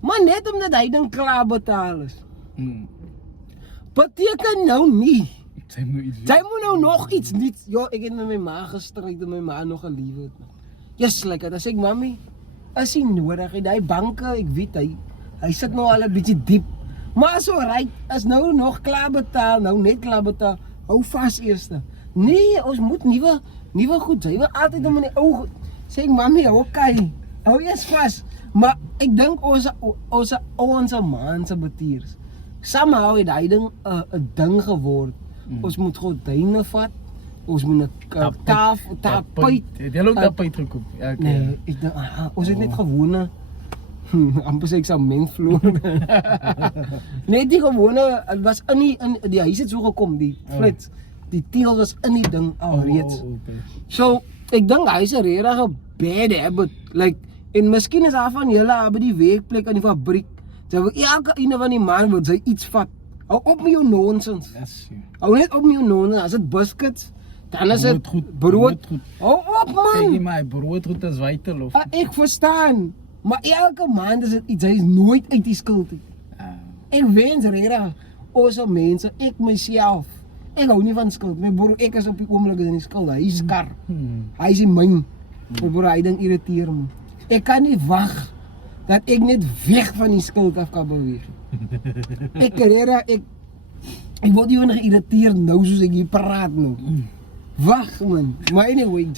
Maar net omdat hy dan klaar betaal is. Beteken nou nie. Sy moet nou nog iets niet. Ja, ek het met my ma gestryd en my ma nog geliefd. Yes, like dat. As ek mami, is hy nodig, die banke, ek weet hy sit nou al 'n bietjie diep. Maar as alright, as nou nog klaar betaal, nou net klaar betaal, hou vas eerste. Nee, ons moet nuwe goed, jy wil altyd om in die oog. Sê ek mami, okay, hou eers vas. Maar ek dink ons man se betiers. Somehow het hy ding 'n ding geword. Ons moet gordyne vat. Ons moet 'n tapuit. Het jy ook tapuit gekoop? Ja, okay. Nee, ek dink ons het net gewone amper sê ek sou mensvloer. Nee, die gewone, het was in die huis het so gekom, die flits. Die teel was in die ding alreeds. Okay. So, ek dink hy is 'n regtig bad habit. Like, en miskien is daar van julle by die werkplek aan die fabriek. Jy wil elke ene van die man wil sy iets vat. Hou op met jou nonsens. Yes. Hou net op met jou nonsens. As dit biscuits, dan is dit brood. Hou op man. Nee, maar broodgoed is vital of. Ek verstaan. Maar elke maand is dit iets, hy is nooit uit die skuld uit. Ek wens regtig ons mense, ek myself. Ek hou nie van skuld. My broer, ek is op die oomblik in die skuld. Hy is kar. Hy is in myn. My broer, hy ding irriteer my. Ek kan nie wag dat ek net weg van die skuld af kan beweeg. Ek word nie geïrriteerd nou soos ek hier praat nou. Wag man. Maar anyway,